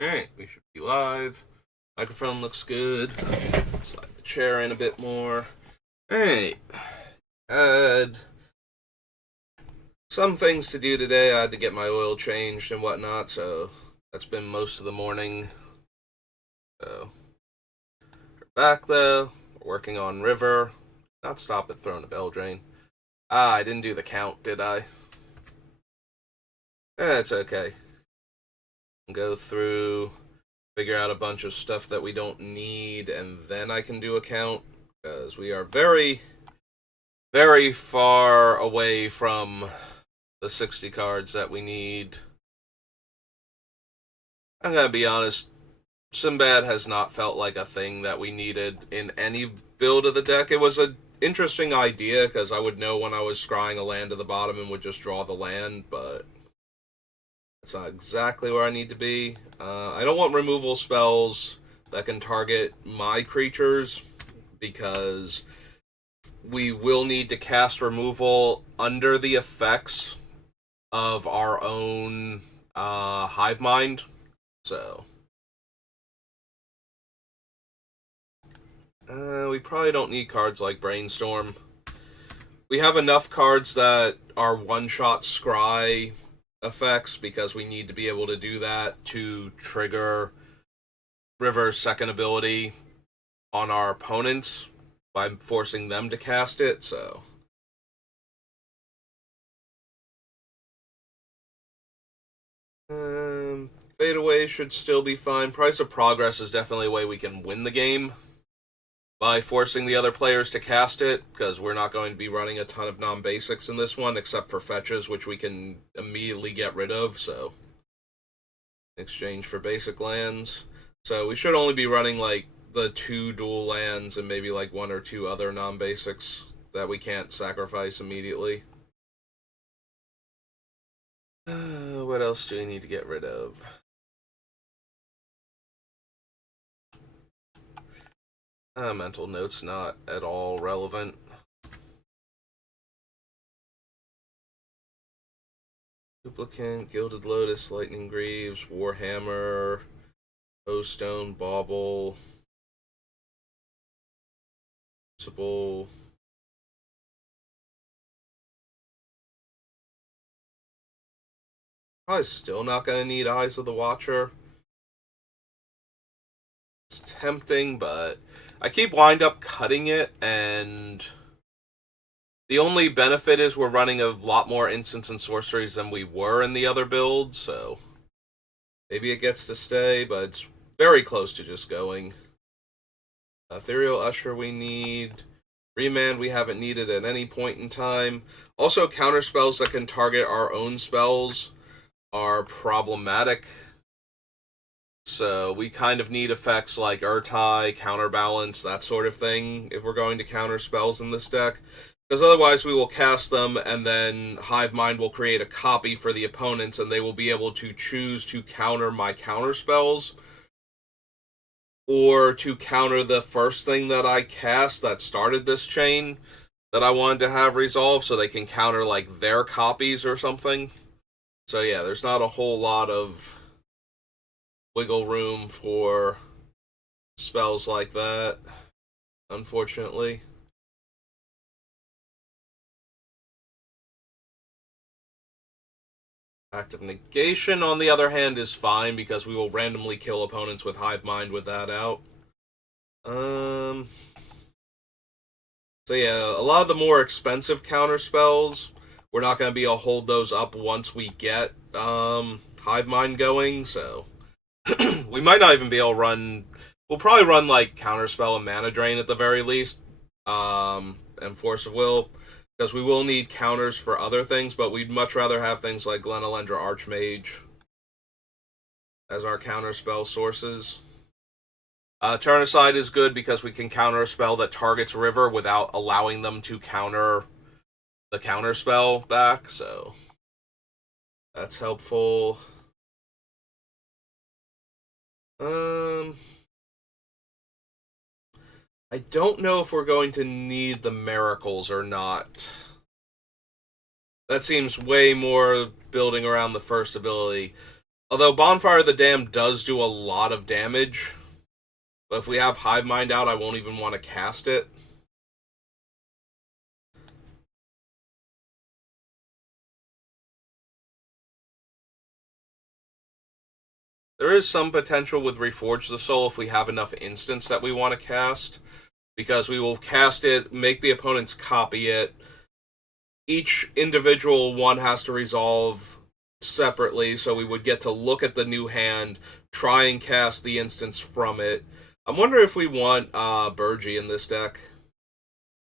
Alright, we should be live. Microphone looks good. Slide the chair in a bit more. Alright. Had some things to do today. I had to get my oil changed and whatnot, so that's been most of the morning. So, we're back though. We're working on River. Not stop at throwing a bell drain. I didn't do the count, did I? It's okay. Go through, figure out a bunch of stuff that we don't need, and then I can do a count, because we are very, very far away from the 60 cards that we need. I'm gonna be honest, Sinbad has not felt like a thing that we needed in any build of the deck. It was an interesting idea, because I would know when I was scrying a land to the bottom and would just draw the land, but that's not exactly where I need to be. I don't want removal spells that can target my creatures, because we will need to cast removal under the effects of our own Hive Mind. So, we probably don't need cards like Brainstorm. We have enough cards that are one-shot scry effects, because we need to be able to do that to trigger River's second ability on our opponents by forcing them to cast it, so. Fade Away should still be fine. Price of Progress is definitely a way we can win the game by forcing the other players to cast it, because we're not going to be running a ton of non-basics in this one, except for fetches, which we can immediately get rid of, so. In exchange for basic lands. So we should only be running, like, the 2 dual lands and maybe, like, 1 or 2 other non-basics that we can't sacrifice immediately. What else do we need to get rid of? Mental Note's not at all relevant. Duplicant, Gilded Lotus, Lightning Greaves, Warhammer, O-Stone, Bauble, Crucible. Probably still not going to need Eyes of the Watcher. It's tempting, but I keep wind up cutting it, and the only benefit is we're running a lot more instants and sorceries than we were in the other build, so maybe it gets to stay, but it's very close to just going. Ethereal Usher we need. Remand we haven't needed at any point in time. Also, counter spells that can target our own spells are problematic. So we kind of need effects like Urtai, Counterbalance, that sort of thing, if we're going to counter spells in this deck. Because otherwise we will cast them, and then Hive Mind will create a copy for the opponents, and they will be able to choose to counter my counter spells, or to counter the first thing that I cast that started this chain that I wanted to have resolved, so they can counter, like, their copies or something. So yeah, there's not a whole lot of wiggle room for spells like that, unfortunately. Active Negation, on the other hand, is fine, because we will randomly kill opponents with Hive Mind with that out. So yeah, a lot of the more expensive counter spells, we're not going to be able to hold those up once we get Hive Mind going, so we might not even be able to run. We'll probably run like Counterspell and Mana Drain at the very least, and Force of Will, because we will need counters for other things, but we'd much rather have things like Glenelendra Archmage as our counterspell sources. Turn Aside is good because we can counter a spell that targets River without allowing them to counter the counterspell back, so that's helpful. I don't know if we're going to need the Miracles or not. That seems way more building around the first ability. Although Bonfire of the Damned does do a lot of damage. But if we have Hive Mind out, I won't even want to cast it. There is some potential with Reforge the Soul if we have enough instants that we want to cast. Because we will cast it, make the opponents copy it. Each individual one has to resolve separately, so we would get to look at the new hand, try and cast the instance from it. I'm wondering if we want Burgi in this deck.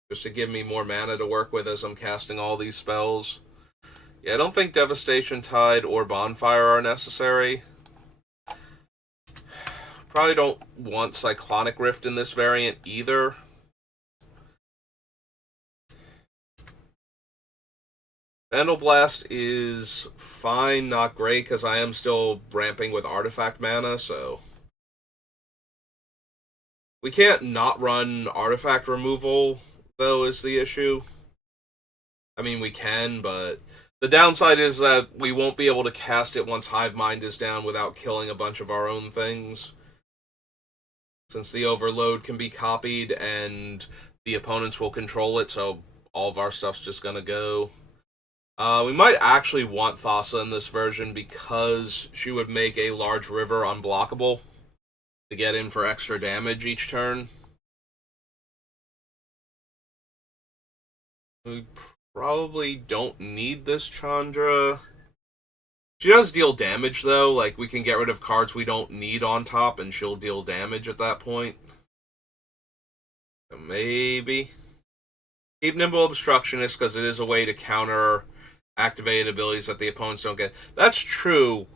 Just to give me more mana to work with as I'm casting all these spells. Yeah, I don't think Devastation Tide or Bonfire are necessary. Probably don't want Cyclonic Rift in this variant either. Vandal Blast is fine, not great, because I am still ramping with Artifact mana, so... We can't not run Artifact removal, though, is the issue. I mean, we can, but... The downside is that we won't be able to cast it once Hive Mind is down without killing a bunch of our own things. Since the Overload can be copied, and the opponents will control it, so all of our stuff's just gonna go. We might actually want Thassa in this version because she would make a large river unblockable to get in for extra damage each turn. We probably don't need this Chandra. She does deal damage, though. Like, we can get rid of cards we don't need on top, and she'll deal damage at that point. So maybe. Keep Nimble Obstructionist, because it is a way to counter activated abilities that the opponents don't get. That's true.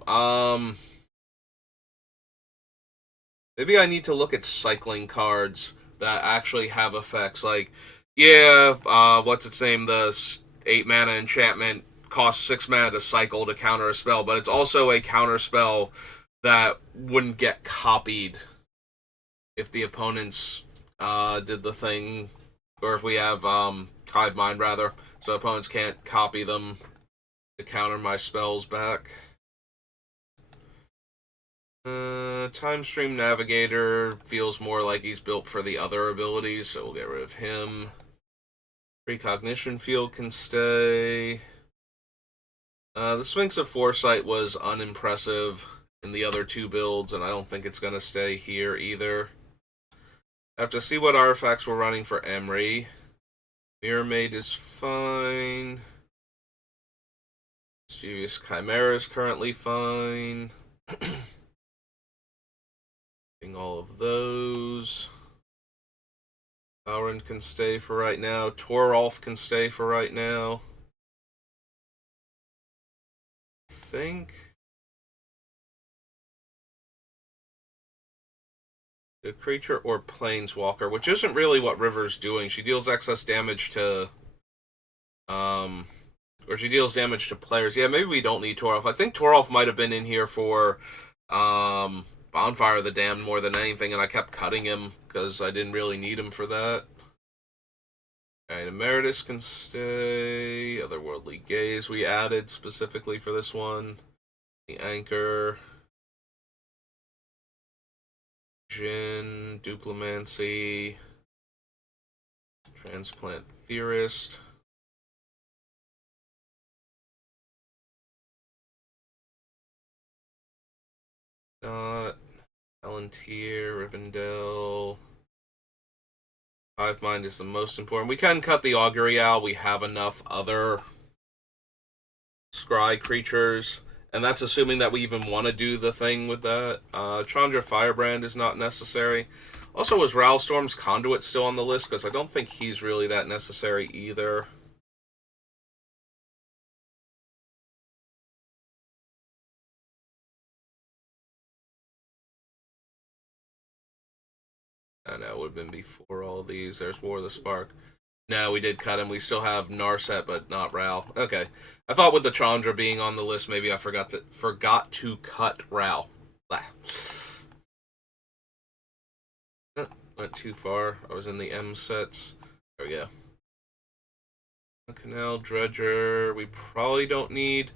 Maybe I need to look at cycling cards that actually have effects. Like, yeah, what's its name? The 8 mana enchantment costs 6 mana to cycle to counter a spell, but it's also a counter spell that wouldn't get copied if the opponents did the thing, or if we have Hive Mind, rather, so opponents can't copy them to counter my spells back. Time Stream Navigator feels more like he's built for the other abilities, so we'll get rid of him. Precognition Field can stay. The Sphinx of Foresight was unimpressive in the other two builds, and I don't think it's going to stay here either. I have to see what artifacts we're running for Emry. Mirror Maid is fine. Mischievous Chimera is currently fine. All of those. Valorant can stay for right now. Toralf can stay for right now. I think. The creature or planeswalker, which isn't really what River's doing. She deals excess damage to or she deals damage to players. Yeah, maybe we don't need Toralf. I think Toralf might have been in here for Bonfire of the Damned more than anything, and I kept cutting him because I didn't really need him for that. Alright, Emeritus can stay. Otherworldly Gaze we added specifically for this one. The Anchor. Jin, Duplimancy. Transplant Theorist. Palantir, Rivendell. Hive Mind is the most important. We can cut the Augury Owl. We have enough other scry creatures. And that's assuming that we even want to do the thing with that. Chandra Firebrand is not necessary. Also, was Rowlstorm's Conduit still on the list? Because I don't think he's really that necessary either. I know, it would have been before all these. There's War of the Spark. No, we did cut him. We still have Narset, but not Ral. Okay. I thought with the Chandra being on the list, maybe I forgot to cut Ral. Went too far. I was in the M sets. There we go. Canal Dredger. We probably don't need.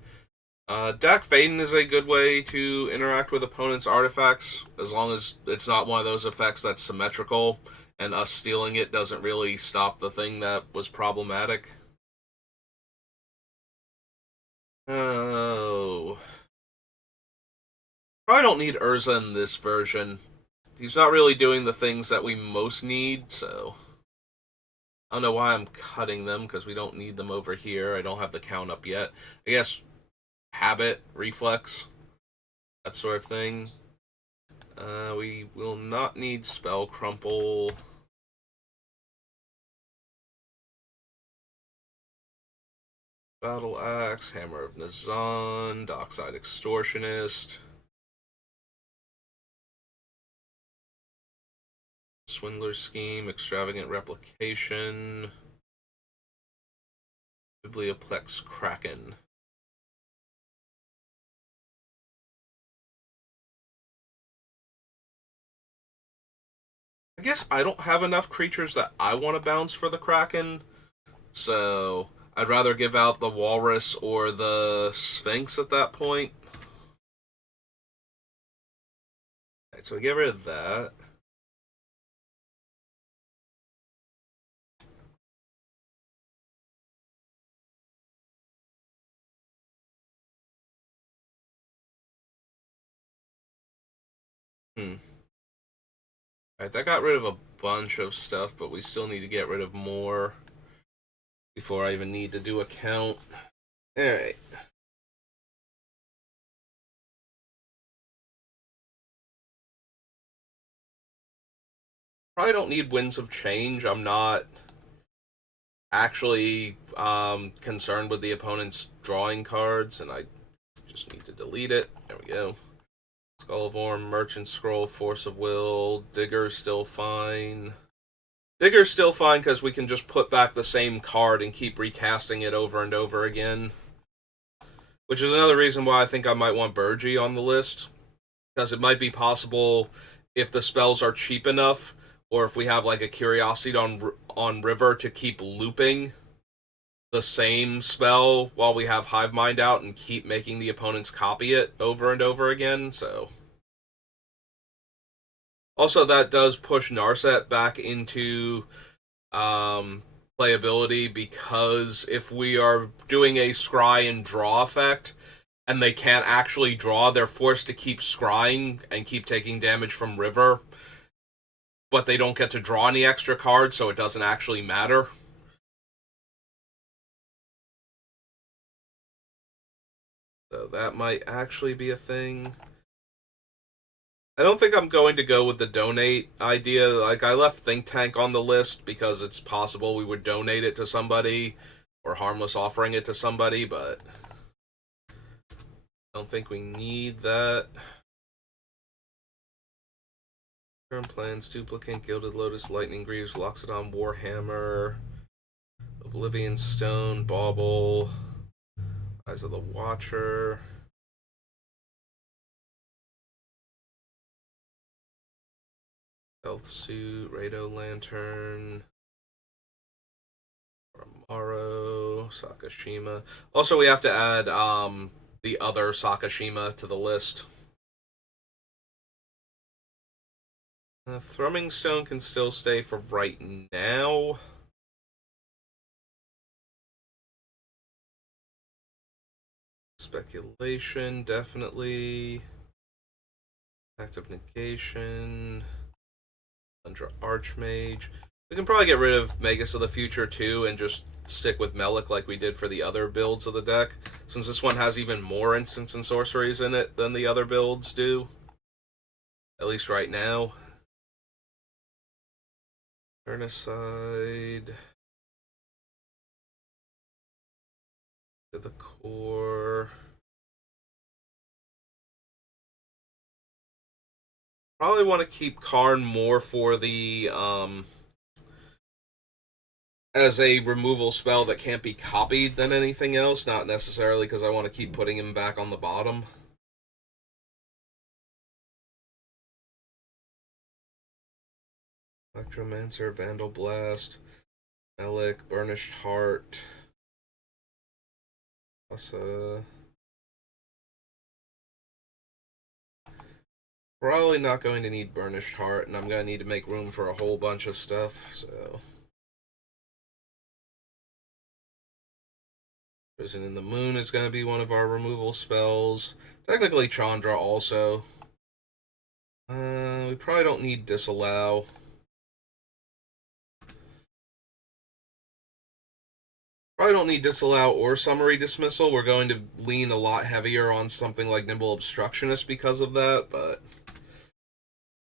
Dak Vaden is a good way to interact with opponents' artifacts, as long as it's not one of those effects that's symmetrical, and us stealing it doesn't really stop the thing that was problematic. Oh. Probably don't need Urza in this version. He's not really doing the things that we most need, so I don't know why I'm cutting them, because we don't need them over here. I don't have the count up yet. I guess habit, reflex, that sort of thing. We will not need Spell Crumple. Battle Axe, Hammer of Nazan, Dockside Extortionist, Swindler Scheme, Extravagant Replication, Biblioplex Kraken. I guess I don't have enough creatures that I want to bounce for the Kraken, so I'd rather give out the Walrus or the Sphinx at that point. Alright, so we get rid of that. Alright, that got rid of a bunch of stuff, but we still need to get rid of more before I even need to do a count. Alright. Probably don't need Winds of Change. I'm not actually concerned with the opponent's drawing cards, and I just need to delete it. There we go. Skull of Orm, Merchant Scroll, Force of Will, Digger's still fine. Digger's still fine because we can just put back the same card and keep recasting it over and over again. Which is another reason why I think I might want Burgi on the list. Because it might be possible, if the spells are cheap enough, or if we have like a Curiosity on River, to keep looping the same spell while we have Hive Mind out and keep making the opponents copy it over and over again, so. Also, that does push Narset back into playability, because if we are doing a scry and draw effect, and they can't actually draw, they're forced to keep scrying and keep taking damage from River, but they don't get to draw any extra cards, so it doesn't actually matter. So that might actually be a thing. I don't think I'm going to go with the donate idea. Like, I left Think Tank on the list because it's possible we would donate it to somebody, or Harmless offering it to somebody, but I don't think we need that. Current plans: Duplicate, Gilded Lotus, Lightning Greaves, Loxodon, Warhammer, Oblivion Stone, Bauble, Eyes of the Watcher, Health Suit, Rado Lantern, Amaro, Sakashima. Also, we have to add the other Sakashima to the list. Thrumming Stone can still stay for right now. Speculation, definitely. Active Negation. Thundra Archmage. We can probably get rid of Magus of the Future too and just stick with Melik like we did for the other builds of the deck, since this one has even more instants and sorceries in it than the other builds do. At least right now. Turn aside. To the core. Probably want to keep Karn more for the as a removal spell that can't be copied than anything else, not necessarily because I want to keep putting him back on the bottom. Electromancer, Vandal Blast, Melik, Burnished Heart, Probably not going to need Burnished Heart, and I'm going to need to make room for a whole bunch of stuff, so... Prison in the Moon is going to be one of our removal spells. Technically, Chandra also. We probably don't need Disallow. Probably don't need Disallow or Summary Dismissal. We're going to lean a lot heavier on something like Nimble Obstructionist because of that, but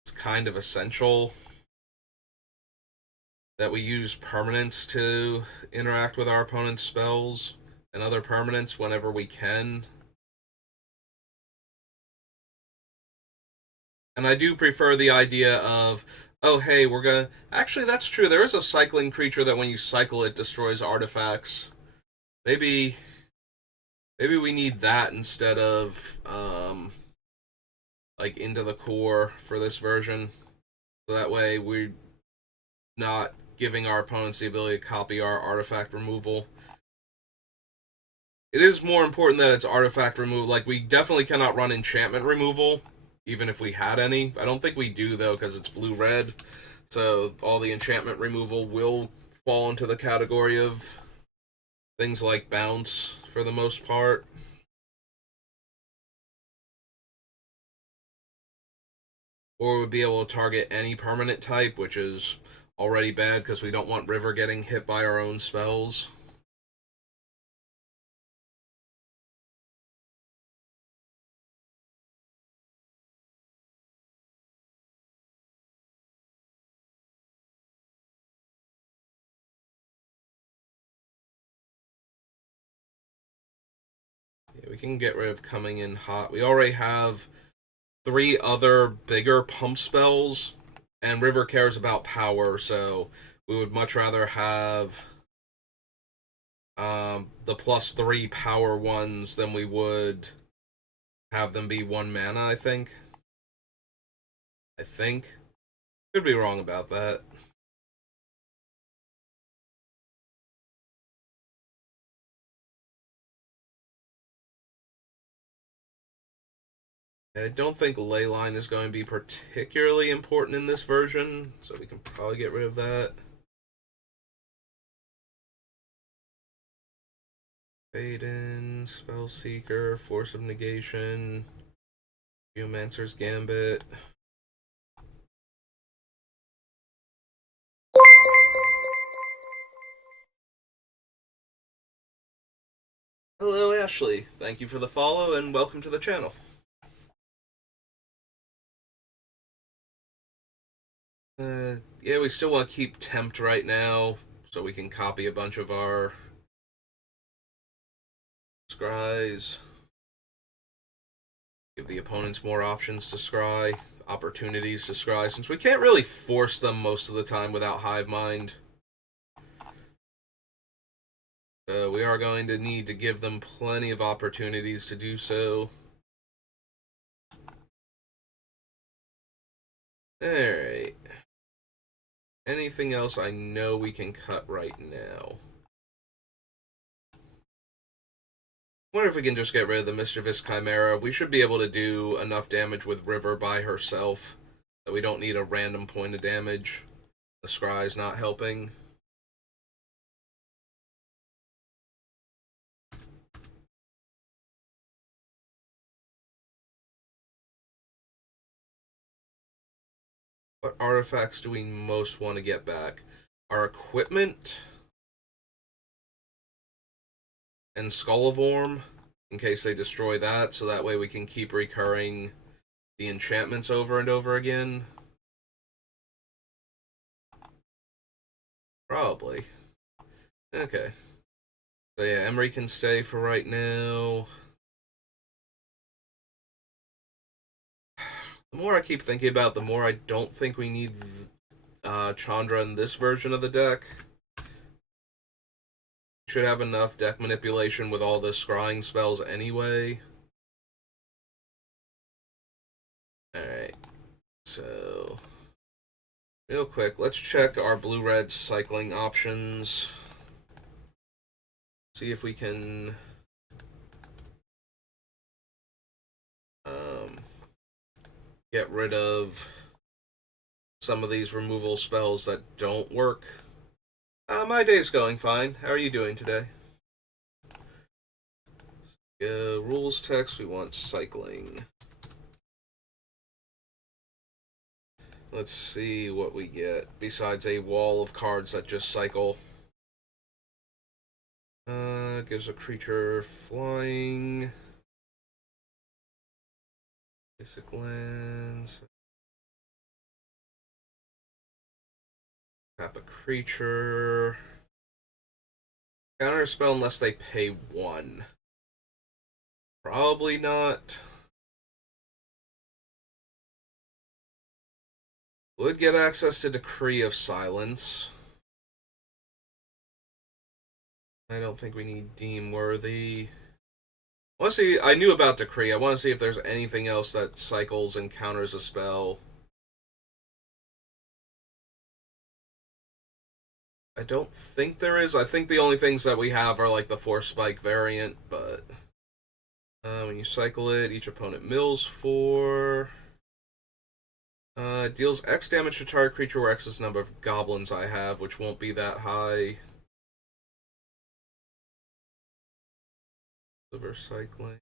it's kind of essential that we use permanents to interact with our opponent's spells and other permanents whenever we can. And I do prefer the idea of, oh, hey, we're gonna... Actually, that's true. There is a cycling creature that when you cycle it destroys artifacts. Maybe we need that instead of, like, Into the Core for this version. So that way we're not giving our opponents the ability to copy our artifact removal. It is more important that it's artifact removal. Like, we definitely cannot run enchantment removal, even if we had any. I don't think we do, though, because it's blue-red. So all the enchantment removal will fall into the category of things like bounce, for the most part. Or we'd be able to target any permanent type, which is already bad because we don't want River getting hit by our own spells. Yeah, we can get rid of Coming in Hot. We already have 3 other bigger pump spells, and River cares about power, so we would much rather have the +3 power ones than we would have them be 1 mana, I think. Could be wrong about that. I don't think Leyline is going to be particularly important in this version, so we can probably get rid of that. Faden, Spellseeker, Force of Negation, Geomancer's Gambit. Hello, Ashley. Thank you for the follow and welcome to the channel. Yeah, we still want to keep Tempt right now so we can copy a bunch of our scries. Give the opponents more options to scry, opportunities to scry, since we can't really force them most of the time without Hive Mind. We are going to need to give them plenty of opportunities to do so. Alright. Anything else I know we can cut right now? I wonder if we can just get rid of the Mischievous Chimera. We should be able to do enough damage with River by herself that we don't need a random point of damage. The scry's not helping. What artifacts do we most want to get back? Our equipment and Skull of Orm, in case they destroy that, so that way we can keep recurring the enchantments over and over again. Probably. Okay. So yeah, Emry can stay for right now. The more I keep thinking about it, the more I don't think we need Chandra in this version of the deck. Should have enough deck manipulation with all the scrying spells anyway. Alright. So, real quick, let's check our blue-red cycling options. See if we can get rid of some of these removal spells that don't work. My day's going fine. How are you doing today? Rules text, we want cycling. Let's see what we get, besides a wall of cards that just cycle. Gives a creature flying. Basic lands. Tap a creature. Counter a spell unless they pay 1. Probably not. Would get access to Decree of Silence. I don't think we need Deem Worthy. I want to see. I knew about Decree. I want to see if there's anything else that cycles and counters a spell. I don't think there is. I think the only things that we have are like the Force Spike variant, but when you cycle it, each opponent mills 4. Deals X damage to target creature where X is the number of goblins I have, which won't be that high. Liver cycling.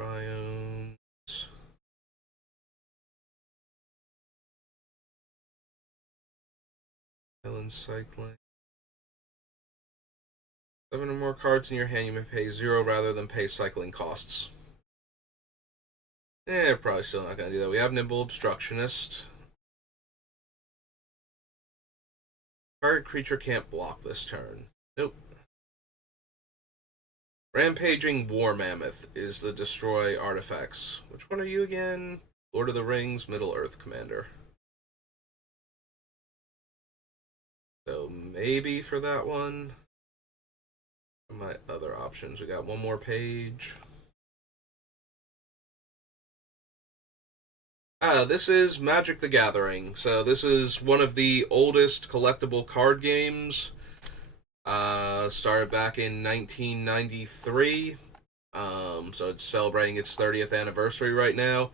Cryones. Island cycling. 7 or more cards in your hand, you may pay 0 rather than pay cycling costs. Probably still not going to do that. We have Nimble Obstructionist. Target creature can't block this turn. Nope. Rampaging War Mammoth is the destroy artifacts. Which one are you again? Lord of the Rings, Middle Earth Commander. So maybe for that one. My other options. We got one more page. This is Magic the Gathering. So this is one of the oldest collectible card games. Started back in 1993. So it's celebrating its 30th anniversary right now.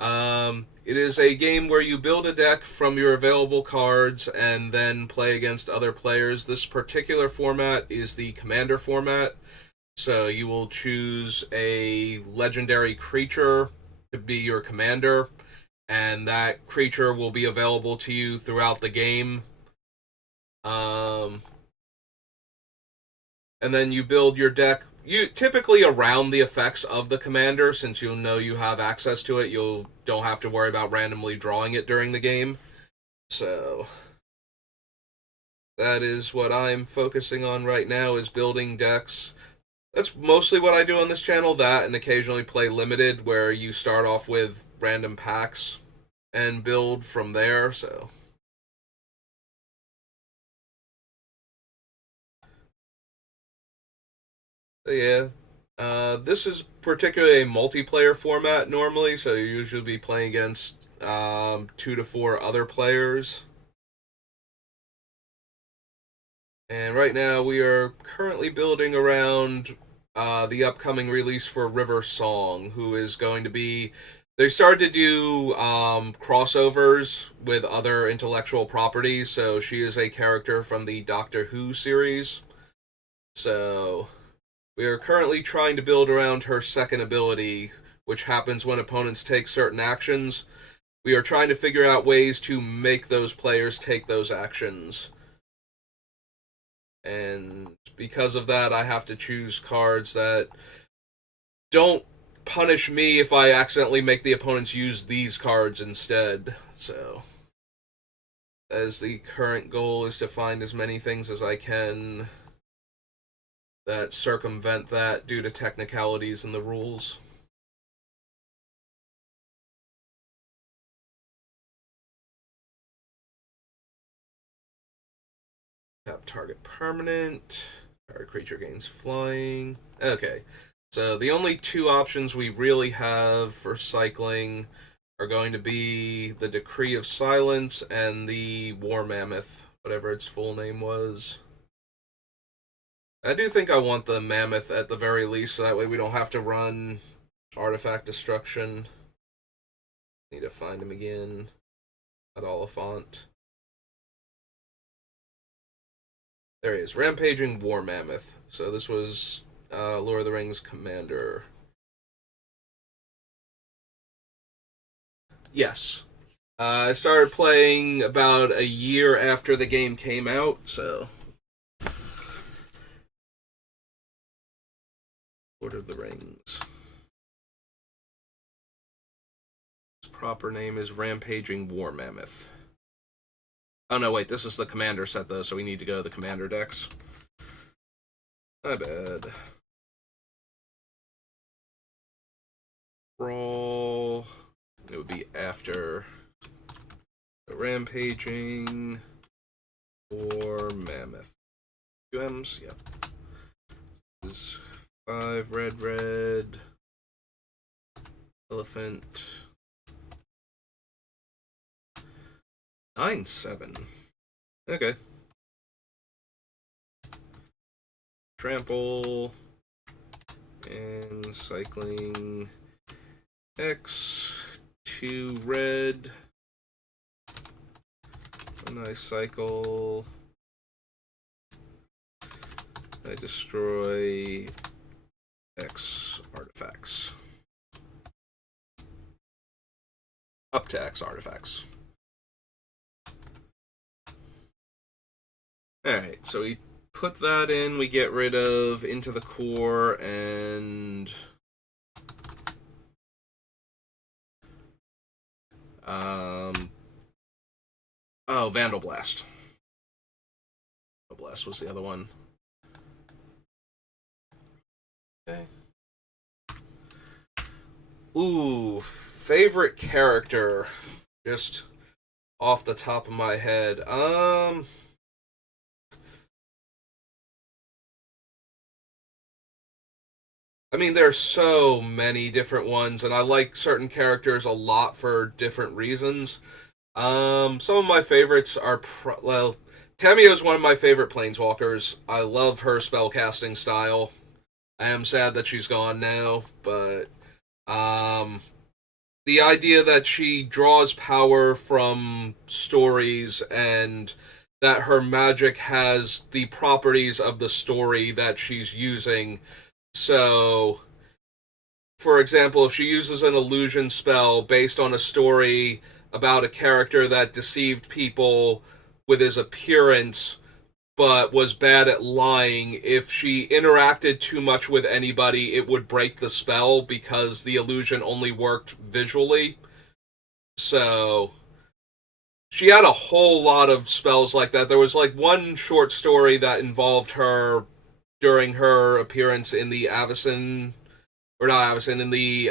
It is a game where you build a deck from your available cards and then play against other players. This particular format is the Commander format. So you will choose a legendary creature to be your commander, and that creature will be available to you throughout the game. And then you build your deck typically around the effects of the commander, since you know you have access to it. You don't have to worry about randomly drawing it during the game. So that is what I'm focusing on right now, is building decks. That's mostly what I do on this channel, that and occasionally play Limited, where you start off with random packs and build from there, so. Yeah. This is particularly a multiplayer format normally, so you usually be playing against 2 to 4 other players. And right now we are currently building around the upcoming release for River Song, who is going to be. They started to do crossovers with other intellectual properties, so she is a character from the Doctor Who series. So we are currently trying to build around her second ability, which happens when opponents take certain actions. We are trying to figure out ways to make those players take those actions. And because of that, I have to choose cards that don't punish me if I accidentally make the opponents use these cards instead. So, as the current goal is to find as many things as I can that circumvent that due to technicalities in the rules. Tap target permanent. Target creature gains flying. Okay. So the only 2 options we really have for cycling are going to be the Decree of Silence and the War Mammoth, whatever its full name was. I do think I want the Mammoth at the very least, so that way we don't have to run artifact destruction. Need to find him again. At Oliphant. There he is. Rampaging War Mammoth. So this was Lord of the Rings Commander. Yes. I started playing about a year after the game came out, so... Lord of the Rings. His proper name is Rampaging War Mammoth. Oh no, wait, this is the Commander set though, so we need to go to the Commander decks. My bad. Roll... It would be after... The Rampaging War Mammoth. 2 M's? Yep. This is 5 red. Elephant. 9/7. Okay. Trample. And cycling. X. 2 red. When I cycle, I destroy X artifacts. Up to X artifacts. Alright, so we put that in, we get rid of Into the Core and... Oh, Vandal Blast. Vandal Blast was the other one. Okay. Ooh, favorite character. Just off the top of my head. I mean, there's so many different ones, and I like certain characters a lot for different reasons. Some of my favorites are, well, Tamio is one of my favorite planeswalkers. I love her spellcasting style. I am sad that she's gone now, but, the idea that she draws power from stories and that her magic has the properties of the story that she's using. So, for example, if she uses an illusion spell based on a story about a character that deceived people with his appearance but was bad at lying, if she interacted too much with anybody, it would break the spell because the illusion only worked visually. So, she had a whole lot of spells like that. There was like one short story that involved her during her appearance in the Avacyn, or not Avacyn, in the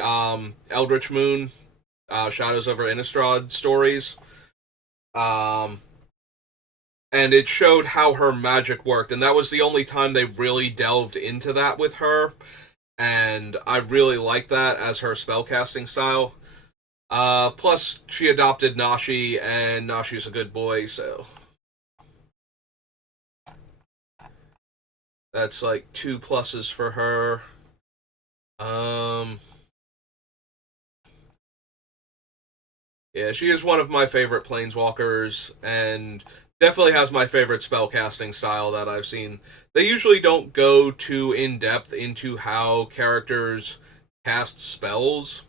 Eldritch Moon, Shadows over Innistrad stories. And it showed how her magic worked, and that was the only time they really delved into that with her, and I really like that as her spellcasting style. Plus, she adopted Nashi, and Nashi's a good boy, so... That's like 2 pluses for her. Yeah, she is one of my favorite planeswalkers, and definitely has my favorite spellcasting style that I've seen. They usually don't go too in-depth into how characters cast spells.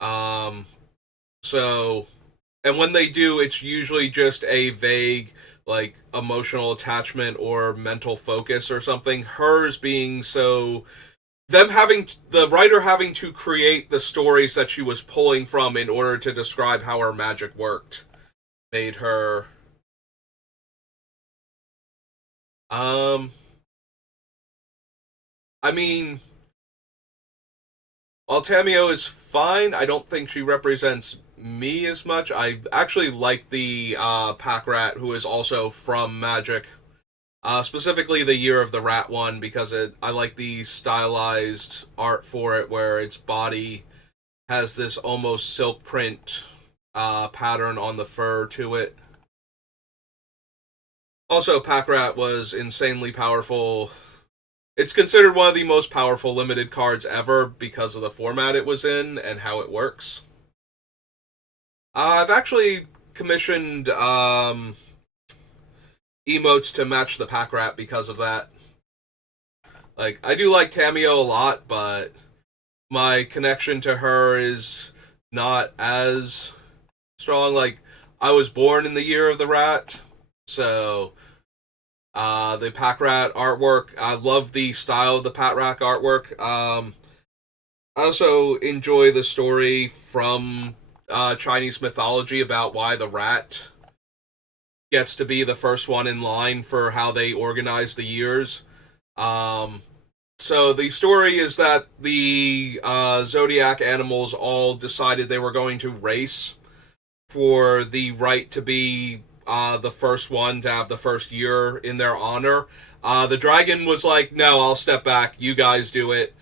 So, and when they do, it's usually just a vague, like, emotional attachment or mental focus or something. Hers being so... the writer having to create the stories that she was pulling from in order to describe how her magic worked made her... I mean, while Tamio is fine, I don't think she represents me as much. I actually like the Pack Rat, who is also from Magic. Specifically the Year of the Rat one, because I like the stylized art for it, where its body has this almost silk print pattern on the fur to it. Also, Pack Rat was insanely powerful It's considered one of the most powerful limited cards ever because of the format it was in and how it works. I've actually commissioned emotes to match the pack rat because of that. Like, I do like Tamio a lot, but my connection to her is not as strong. Like, I was born in the year of the rat, so the pack rat artwork, I love the style of the pack rat artwork. I also enjoy the story from Chinese mythology about why the rat gets to be the first one in line for how they organize the years. Um, so the story is that the zodiac animals all decided they were going to race for the right to be the first one to have the first year in their honor. The dragon was like, "No, I'll step back. You guys do it."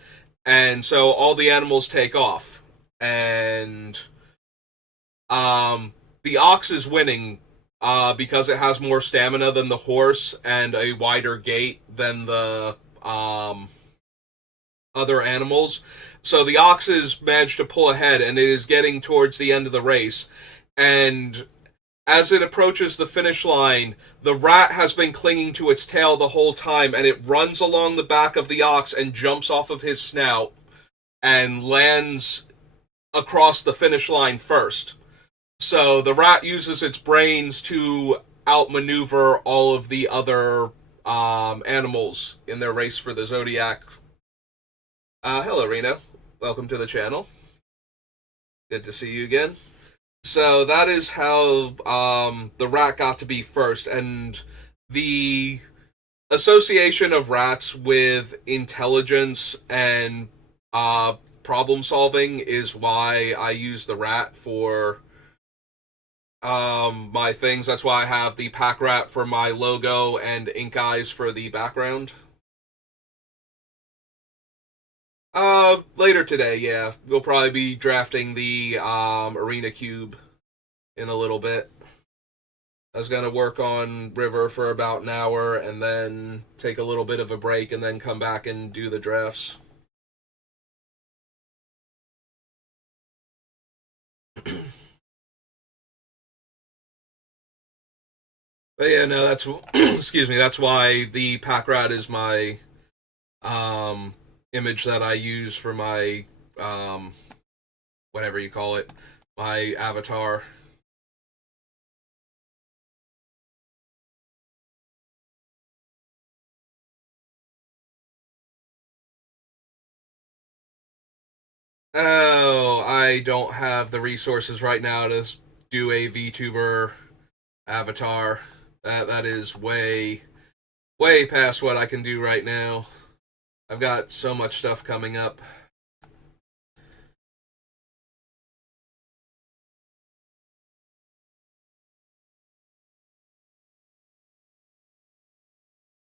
And so all the animals take off, and the ox is winning because it has more stamina than the horse and a wider gait than the other animals. So the oxes managed to pull ahead, and it is getting towards the end of the race. And as it approaches the finish line, the rat has been clinging to its tail the whole time, and it runs along the back of the ox and jumps off of his snout and lands across the finish line first. So the rat uses its brains to outmaneuver all of the other animals in their race for the Zodiac. Hello, Reno. Welcome to the channel. Good to see you again. So that is how the rat got to be first, and the association of rats with intelligence and problem solving is why I use the rat for my things. That's why I have the pack rat for my logo and ink eyes for the background. Later today, yeah. We'll probably be drafting the Arena Cube in a little bit. I was gonna work on River for about an hour and then take a little bit of a break and then come back and do the drafts. But yeah, no, that's excuse me. That's why the pack rat is my um image that I use for my whatever you call it, my avatar. Oh, I don't have the resources right now to do a VTuber avatar. That is way past what I can do right now. I've got so much stuff coming up.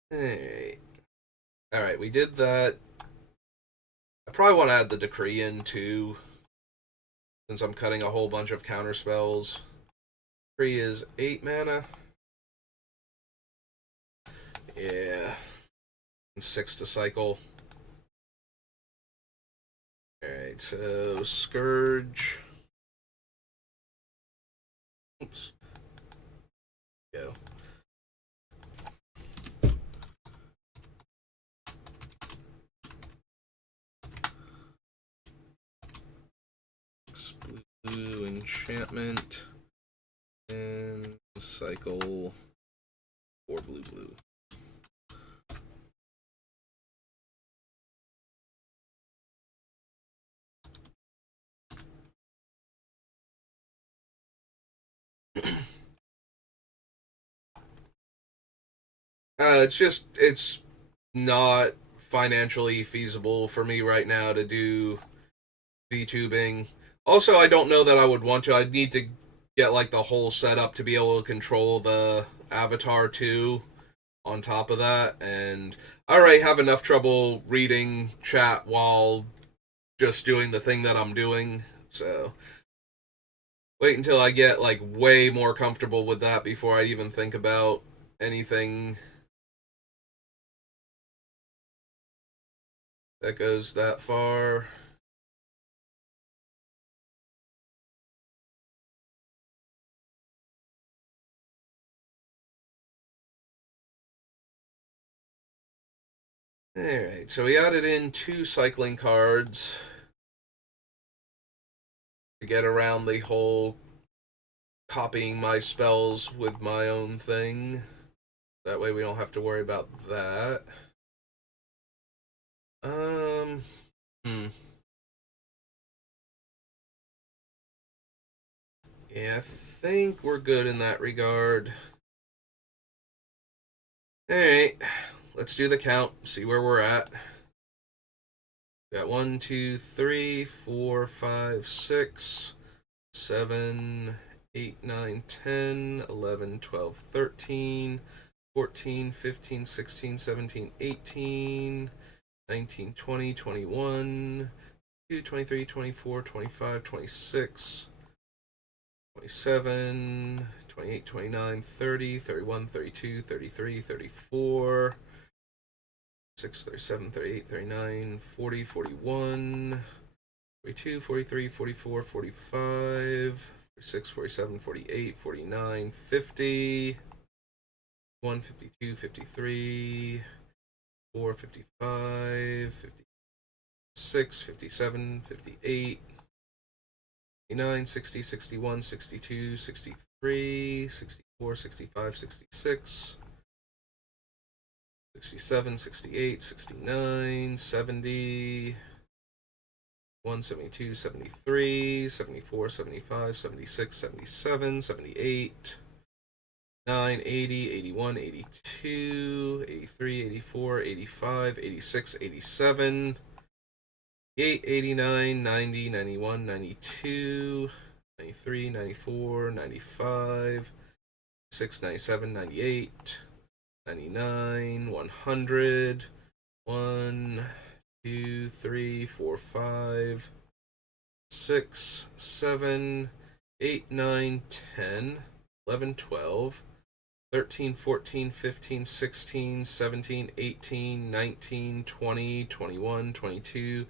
Hey. Alright, we did that. I probably want to add the decree in too, since I'm cutting a whole bunch of counter spells. Decree is 8 mana. Yeah. And 6 to cycle. Alright, so Scourge. Oops. Go. Blue enchantment. And cycle 4 blue. It's not financially feasible for me right now to do VTubing. Also, I don't know that I would want to. I'd need to get like the whole setup to be able to control the avatar too on top of that, and I already have enough trouble reading chat while just doing the thing that I'm doing. So wait until I get like way more comfortable with that before I even think about anything. That goes that far. Alright, so we added in 2 cycling cards to get around the whole copying my spells with my own thing. That way we don't have to worry about that. Hmm. Yeah, I think we're good in that regard. Alright, let's do the count, see where we're at. Got 1, 2, 3, 4, 5, 6, 7, 8, 9, 10, 11, 12, 13, 14, 15, 16, 17, 18, 19, 20, 21, 22, 23, 24, 25, 26, 27, 28, 29, 30, 31, 32, 33, 34, 6, 37, 38, 39, 40, 41, 42, 43, 44, 45, 46, 47, 48, 49, 50, 1, 52, 53, 4, 55, 56, 57, 58, 59, 60, 61, 62, 63, 64, 65, 66, 67, 68, 69, 70, 1, 72, 73, 74, 75, 76, 77, 78, 9, 80, 81, 82, 83, 84, 85, 86, 87, 88, 89, 90, 91, 92, 93, 94, 95, 6, 97, 98, 99, 100, 1, 2, 3, 4, 5, 6, 7, 8, 9, 10, 11, 12, 13, 14, 15, 16, 17, 18, 19, 20, 21, 22,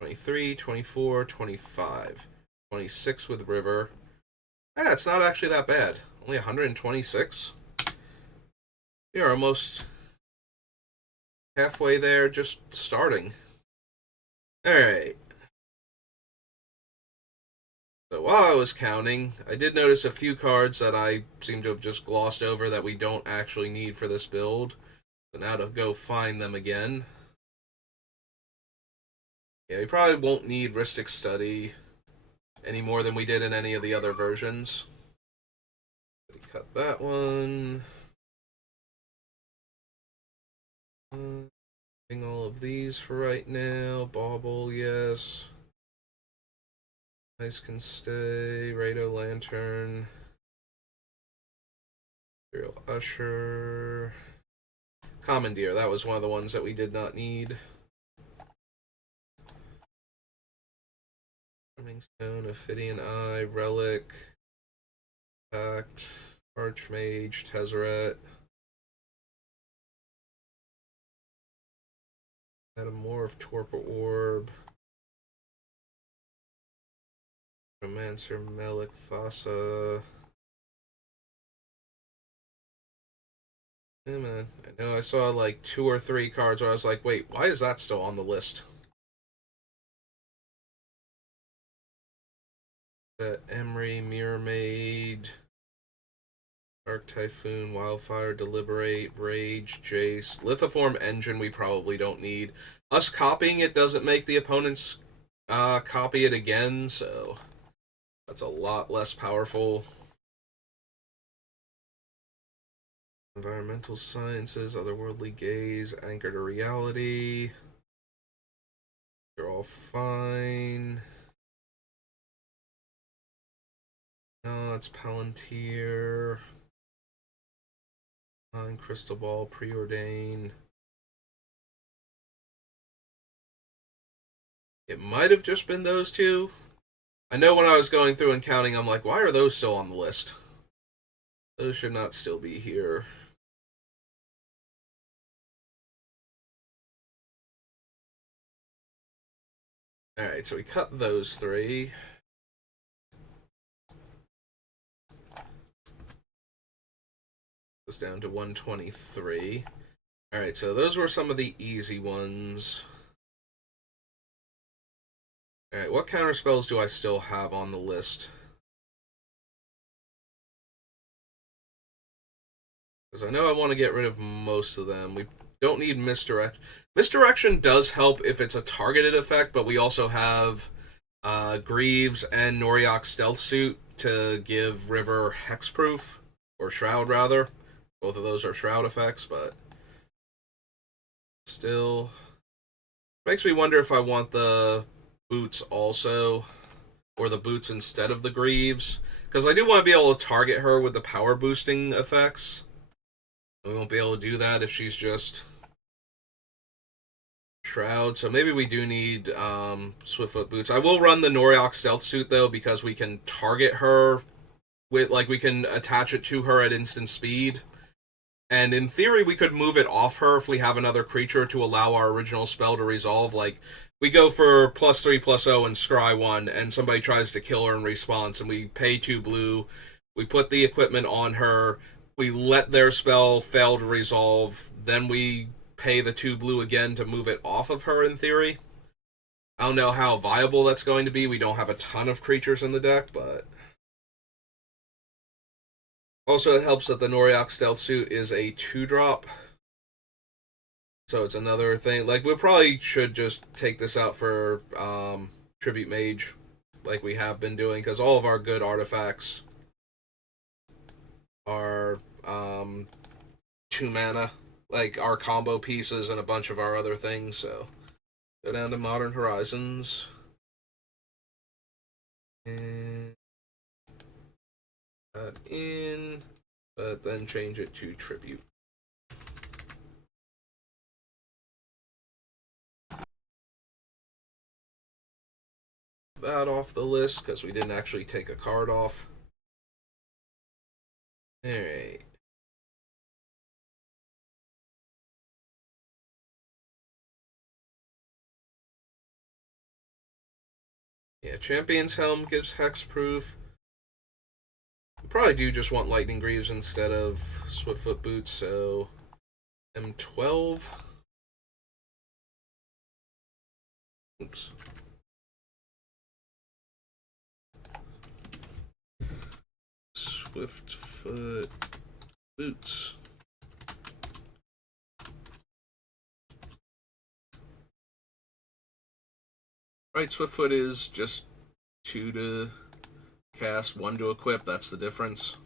23, 24, 25, 26 with River. It's not actually that bad. Only 126. We are almost halfway there, just starting. Alright. So while I was counting, I did notice a few cards that I seem to have just glossed over that we don't actually need for this build. So now to go find them again. Yeah, we probably won't need Rhystic Study any more than we did in any of the other versions. Cut that one. All of these for right now. Bauble, yes. Ice can stay. Rado Lantern. Imperial Usher. Commandeer, that was one of the ones that we did not need. Burning Stone, Ophidian Eye, Relic, Pact, Archmage, Tezzeret. Metamorph, Torpor Orb. Romancer, Melik, Thassa. Yeah, man. I know I saw like 2 or 3 cards where I was like, wait, why is that still on the list? That Emery, Mirror Maid, Dark Typhoon, Wildfire, Deliberate, Rage, Jace. Lithoform Engine we probably don't need. Us copying it doesn't make the opponents copy it again, so that's a lot less powerful. Environmental Sciences, Otherworldly Gaze, Anchor to Reality. They're all fine. No, it's Palantir. Crystal Ball, Preordain. It might have just been those two. I know when I was going through and counting, I'm like, why are those still on the list? Those should not still be here. Alright, so we cut those three. Goes down to 123. Alright, so those were some of the easy ones. Alright, what counter spells do I still have on the list? Because I know I want to get rid of most of them. We don't need Misdirect. Misdirection does help if it's a targeted effect, but we also have Greaves and Noriak's Stealth Suit to give River Hexproof, or Shroud rather. Both of those are Shroud effects, but still makes me wonder if I want the boots also, or the boots instead of the Greaves, because I do want to be able to target her with the power boosting effects. We won't be able to do that if she's just Shroud, so maybe we do need Swiftfoot boots. I will run the Noriak Stealth Suit though, because we can target her with, like, we can attach it to her at instant speed. And in theory, we could move it off her if we have another creature to allow our original spell to resolve. Like, we go for +3/+0 and scry 1, and somebody tries to kill her in response, and we pay 2 blue. We put the equipment on her. We let their spell fail to resolve. Then we pay the 2 blue again to move it off of her, in theory. I don't know how viable that's going to be. We don't have a ton of creatures in the deck, but also it helps that the Noriak Stealth Suit is a 2-drop. So it's another thing. Like, we probably should just take this out for Tribute Mage, like we have been doing, because all of our good artifacts are 2 mana, like our combo pieces and a bunch of our other things. So go down to Modern Horizons and add in, but then change it to Tribute. That off the list because we didn't actually take a card off. Alright. Yeah, Champion's Helm gives hexproof. We probably do just want Lightning Greaves instead of Swiftfoot Boots, so M12. Oops. Swiftfoot Boots. Right, Swiftfoot is just 2 to cast, 1 to equip. That's the difference.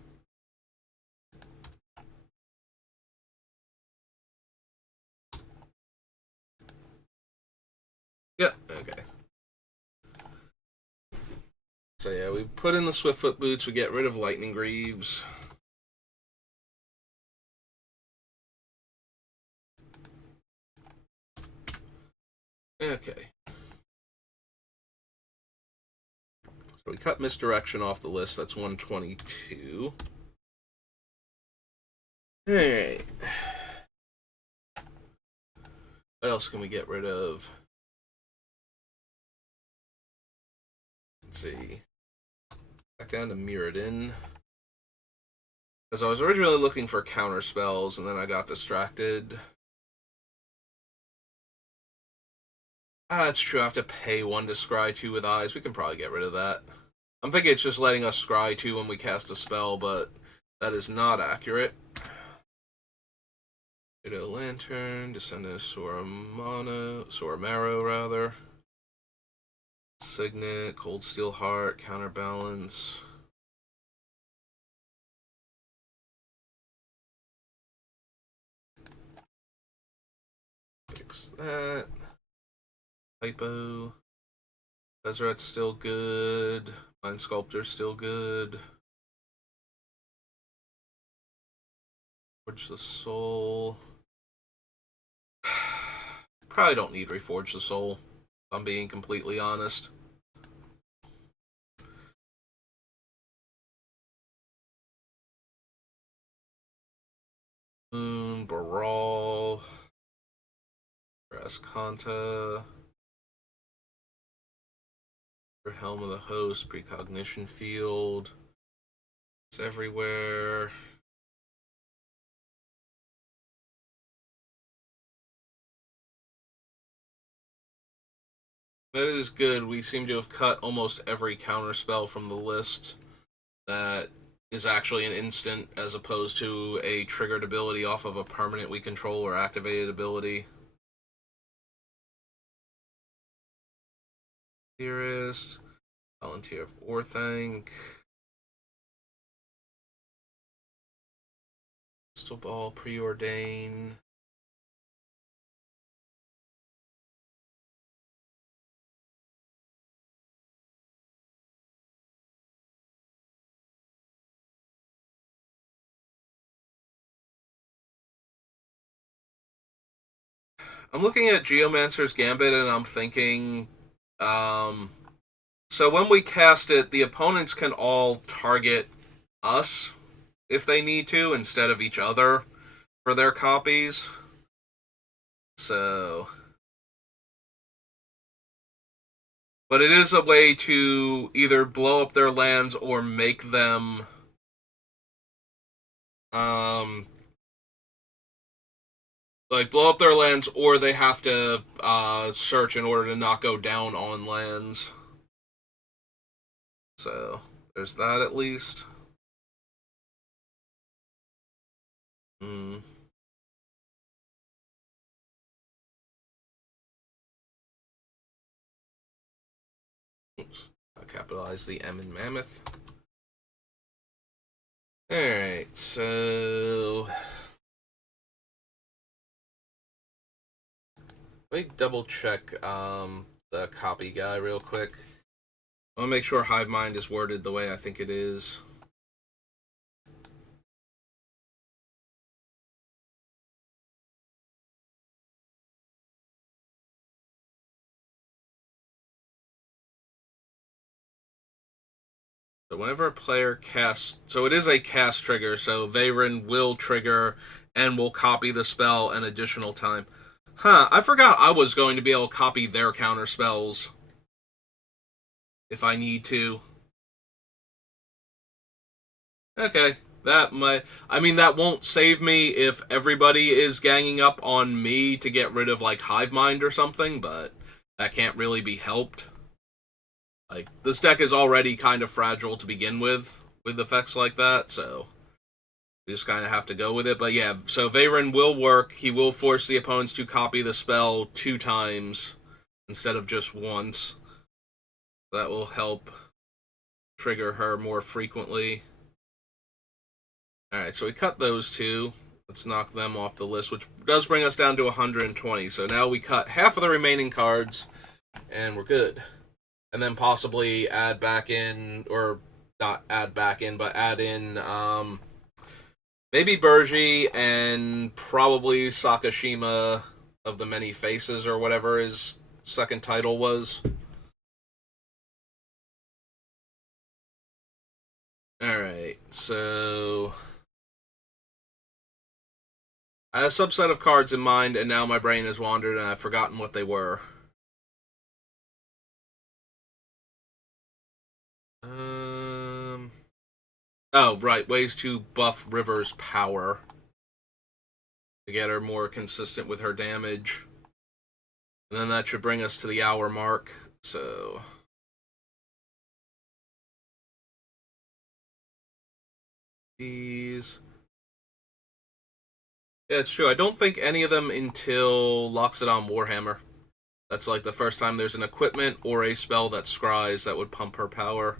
Yeah, okay. So yeah, we put in the Swiftfoot Boots, we get rid of Lightning Greaves. Okay. So we cut Misdirection off the list, that's 122. Alright. What else can we get rid of? Let's see. Back down to Mirrodin. Because I was originally looking for counter spells, and then I got distracted. That's true, I have to pay 1 to scry 2 with eyes. We can probably get rid of that. I'm thinking it's just letting us scry 2 when we cast a spell, but that is not accurate. Widow Lantern, Descendant of Soramaro, rather. Signet, Cold Steel Heart, Counterbalance. Fix that. Hypo. Tezzereth's still good. Mind Sculptor's still good. Forge the Soul. Probably don't need Reforge the Soul, if I'm being completely honest. Moon, Baral, Rascanta. Helm of the Host, Precognition Field. It's everywhere. That is good. We seem to have cut almost every counterspell from the list that is actually an instant as opposed to a triggered ability off of a permanent we control or activated ability. Theorist, Volunteer of Orthanc, Crystal Ball, Preordain. I'm looking at Geomancer's Gambit and I'm thinking, so when we cast it, the opponents can all target us if they need to instead of each other for their copies. So, but it is a way to either blow up their lands or make them like blow up their lands, or they have to search in order to not go down on lands. So there's that at least. Hmm. Oops. I capitalized the M in Mammoth. Alright, so let me double check the copy guy real quick. I want to make sure Hive Mind is worded the way I think it is. So whenever a player casts... So it is a cast trigger, so Veyran will trigger and will copy the spell an additional time. Huh, I forgot I was going to be able to copy their counter spells if I need to. Okay, that might... I mean, that won't save me if everybody is ganging up on me to get rid of, like, Hive Mind or something, but that can't really be helped. Like, this deck is already kind of fragile to begin with effects like that, so we just kind of have to go with it. But yeah, so Veyran will work. He will force the opponents to copy the spell 2 times instead of just once. That will help trigger her more frequently. Alright, so we cut those 2. Let's knock them off the list, which does bring us down to 120. So now we cut half of the remaining cards, and we're good. And then possibly add back in, or not add back in, but add in maybe Burji and probably Sakashima of the Many Faces or whatever his second title was. Alright, so I had a subset of cards in mind, and now my brain has wandered and I've forgotten what they were. Oh, right, ways to buff River's power to get her more consistent with her damage. And then that should bring us to the hour mark, so... These... Yeah, it's true. I don't think any of them until Loxodon Warhammer. That's like the first time there's an equipment or a spell that scries that would pump her power.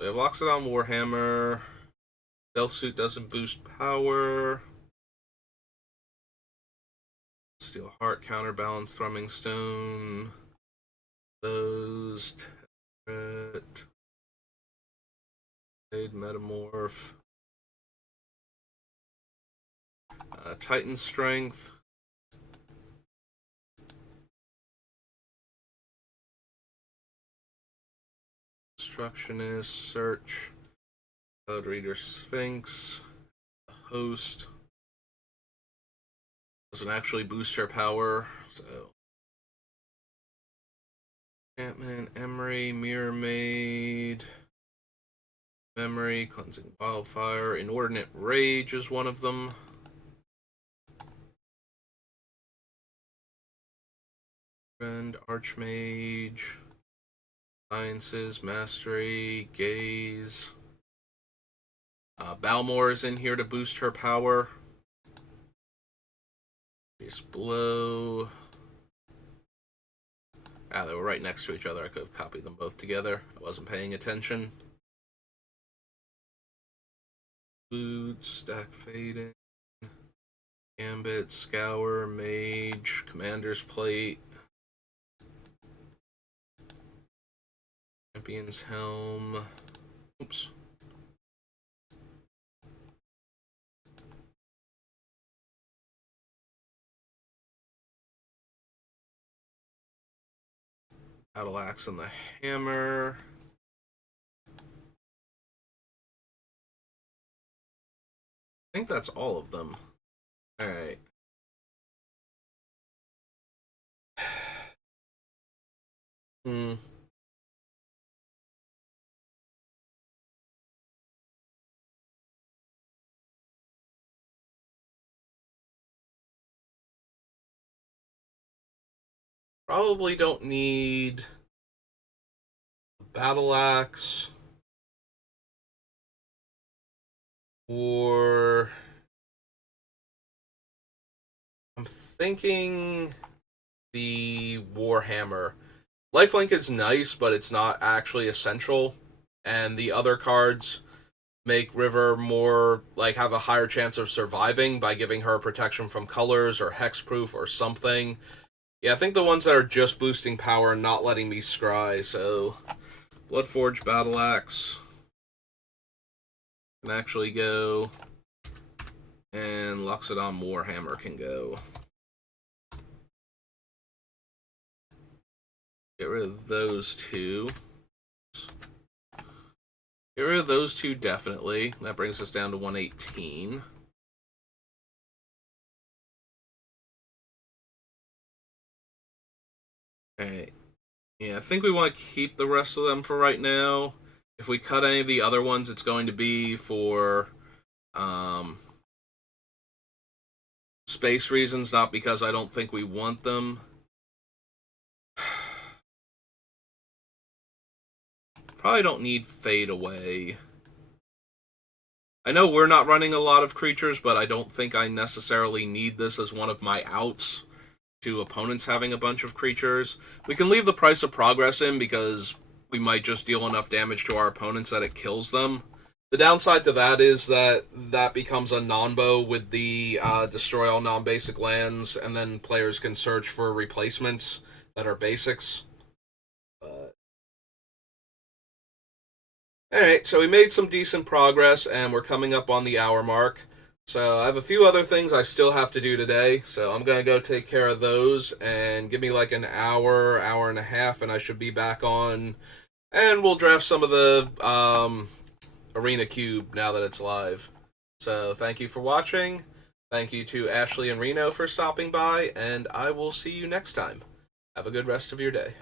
So we have Loxodon Warhammer. Stealth Suit doesn't boost power. Steel Heart, Counterbalance, Thrumming Stone. Those. Metamorph. Titan Strength. Destructionist, Search. Code Reader Sphinx. Host. Doesn't actually boost her power, so... Ant-Man, Emery, Mirror Maid, Memory, Cleansing Wildfire, Inordinate Rage is one of them. And Archmage, Sciences, Mastery, Gaze. Balmor is in here to boost her power. Just Blow. They were right next to each other. I could have copied them both together. I wasn't paying attention. Food, Stack Fading, Gambit, Scour, Mage, Commander's Plate, Champion's Helm. Oops. Battle Axe and the Hammer. I think that's all of them. Alright. Probably don't need Battle Axe or I'm thinking the Warhammer. Lifelink is nice, but it's not actually essential, and the other cards make River more, like, have a higher chance of surviving by giving her protection from colors or hexproof or something. Yeah, I think the ones that are just boosting power and not letting me scry, so Bloodforge Battle Axe can actually go, and Loxodon Warhammer can go. Get rid of those two. Get rid of those two, definitely. That brings us down to 118. Alright. Yeah, I think we want to keep the rest of them for right now. If we cut any of the other ones, it's going to be for space reasons, not because I don't think we want them. Probably don't need Fade Away. I know we're not running a lot of creatures, but I don't think I necessarily need this as one of my outs to opponents having a bunch of creatures. We can leave the Price of Progress in because we might just deal enough damage to our opponents that it kills them. The downside to that is that that becomes a non-bow with the destroy all non-basic lands, and then players can search for replacements that are basics. Alright, so we made some decent progress, and we're coming up on the hour mark. So I have a few other things I still have to do today, so I'm going to go take care of those, and give me like an hour, hour and a half, and I should be back on, and we'll draft some of the Arena Cube now that it's live. So thank you for watching, thank you to Ashley and Reno for stopping by, and I will see you next time. Have a good rest of your day.